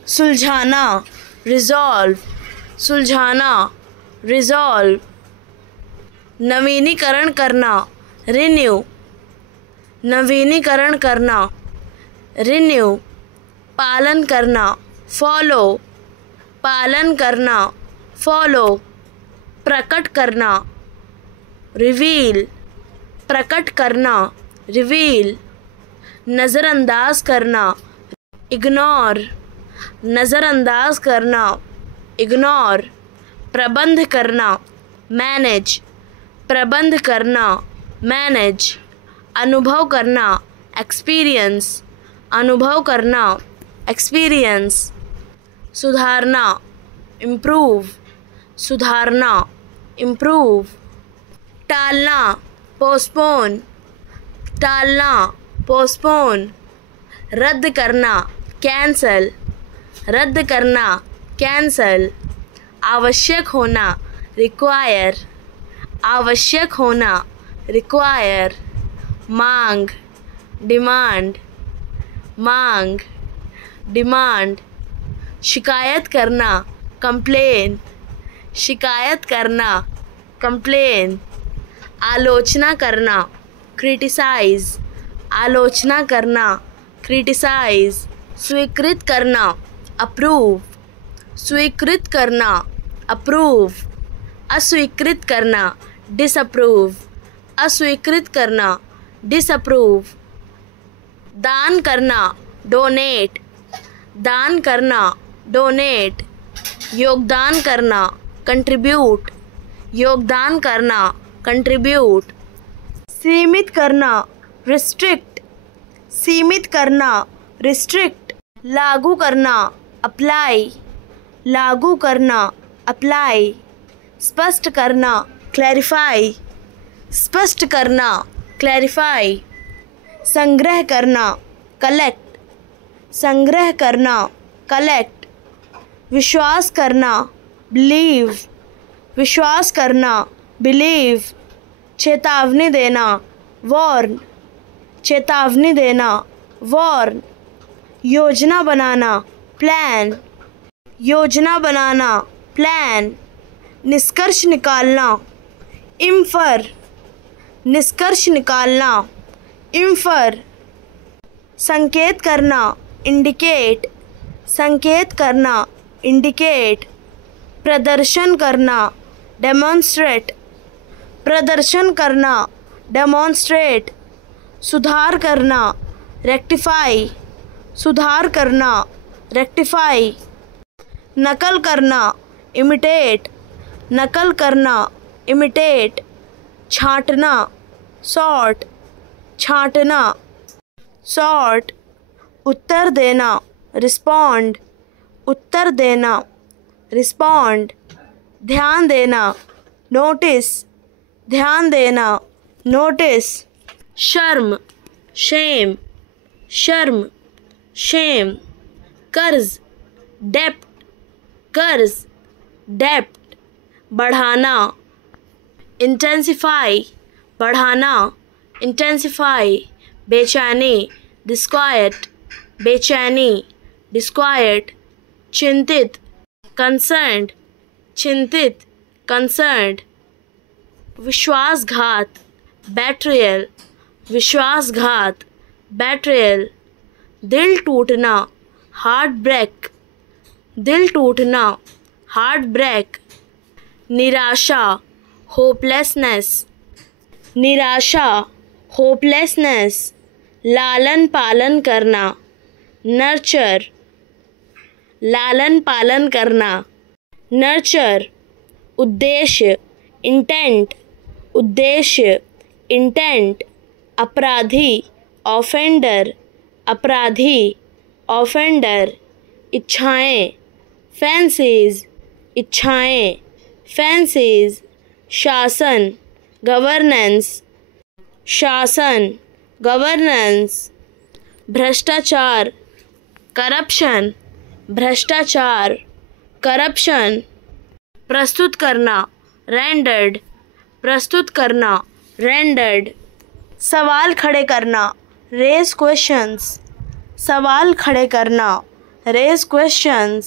सुलझाना, रिजॉल्व, सुलझाना, रिजॉल्व, नवीनीकरण करना, रिन्यू, नवीनीकरण करना, रिन्यू, पालन करना, फॉलो, पालन करना, फॉलो, प्रकट करना, रिवील, प्रकट करना, रिवील, नज़रअंदाज करना, इग्नोर, नज़रअंदाज करना, इग्नोर, प्रबंध करना, मैनेज, प्रबंध करना, मैनेज, अनुभव करना, एक्सपीरियंस, अनुभव करना, एक्सपीरियंस, सुधारना, इम्प्रूव, सुधारना, इम्प्रूव, टालना, पोस्टपोन, टालना, पोस्टपोन, रद्द करना, कैंसल, रद्द करना, कैंसल, आवश्यक होना, रिक्वायर, आवश्यक होना, रिक्वायर, मांग, डिमांड, मांग, डिमांड, शिकायत करना, कंप्लेन, शिकायत करना, कंप्लेन, आलोचना करना, क्रिटिसाइज, आलोचना करना, क्रिटिसाइज। स्वीकृत करना, अप्रूव, स्वीकृत करना, अप्रूव। अस्वीकृत करना, डिसअप्रूव, अस्वीकृत करना, डिसअप्रूव। दान करना, डोनेट, दान करना, डोनेट। योगदान करना, कंट्रीब्यूट, योगदान करना, कंट्रीब्यूट। सीमित करना, रिस्ट्रिक्ट, सीमित करना, रिस्ट्रिक्ट। लागू करना, अप्लाई, लागू करना, अप्लाई। स्पष्ट करना, क्लैरिफाई, स्पष्ट करना, क्लैरिफाई। संग्रह करना, कलेक्ट, संग्रह करना, कलेक्ट। विश्वास करना, बिलीव, विश्वास करना, बिलीव। चेतावनी देना, वार्न, चेतावनी देना, वार्न। योजना बनाना, प्लान, योजना बनाना, प्लान। निष्कर्ष निकालना, इन्फर, निष्कर्ष निकालना, इन्फर। संकेत करना, इंडिकेट, संकेत करना, इंडिकेट। प्रदर्शन करना, डेमोन्स्ट्रेट, प्रदर्शन करना, डेमोन्स्ट्रेट। सुधार करना, रेक्टिफाई, सुधार करना, रेक्टिफाई। नकल करना, इमिटेट, नकल करना, इमिटेट। छांटना, सॉर्ट, छांटना, सॉर्ट। उत्तर देना, रिस्पॉन्ड, उत्तर देना, रिस्पॉन्ड। ध्यान देना, नोटिस, ध्यान देना, नोटिस। शर्म, शेम, शर्म, शेम। कर्ज, डेप्ट, कर्ज, डेप्ट। बढ़ाना, इंटेंसिफाई, बढ़ाना, इंटेंसिफाई। बेचैनी, डिस्क्वाइट, बेचैनी, डिस्क्वाइट। चिंतित, कंसर्न्ड, चिंतित, कंसर्न्ड। विश्वासघात, बेट्रियल, विश्वासघात, बेट्रियल। दिल टूटना, हार्ट ब्रेक, दिल टूटना, हार्ट ब्रेक। निराशा, होपलेसनेस, निराशा, होपलेसनेस। लालन पालन करना, नर्चर, लालन पालन करना, नर्चर। उद्देश्य, इंटेंट, उद्देश्य, इंटेंट। अपराधी, ऑफेंडर, अपराधी, ऑफेंडर। इच्छाएं, फैंसीज, इच्छाएं, फैंसीज। शासन, गवर्नेंस, शासन, गवर्नेंस। भ्रष्टाचार, करप्शन, भ्रष्टाचार, करप्शन। प्रस्तुत करना, रेंडर्ड, प्रस्तुत करना, रेंडर्ड। सवाल खड़े करना, रेज क्वेश्चंस, सवाल खड़े करना, रेज क्वेश्चंस।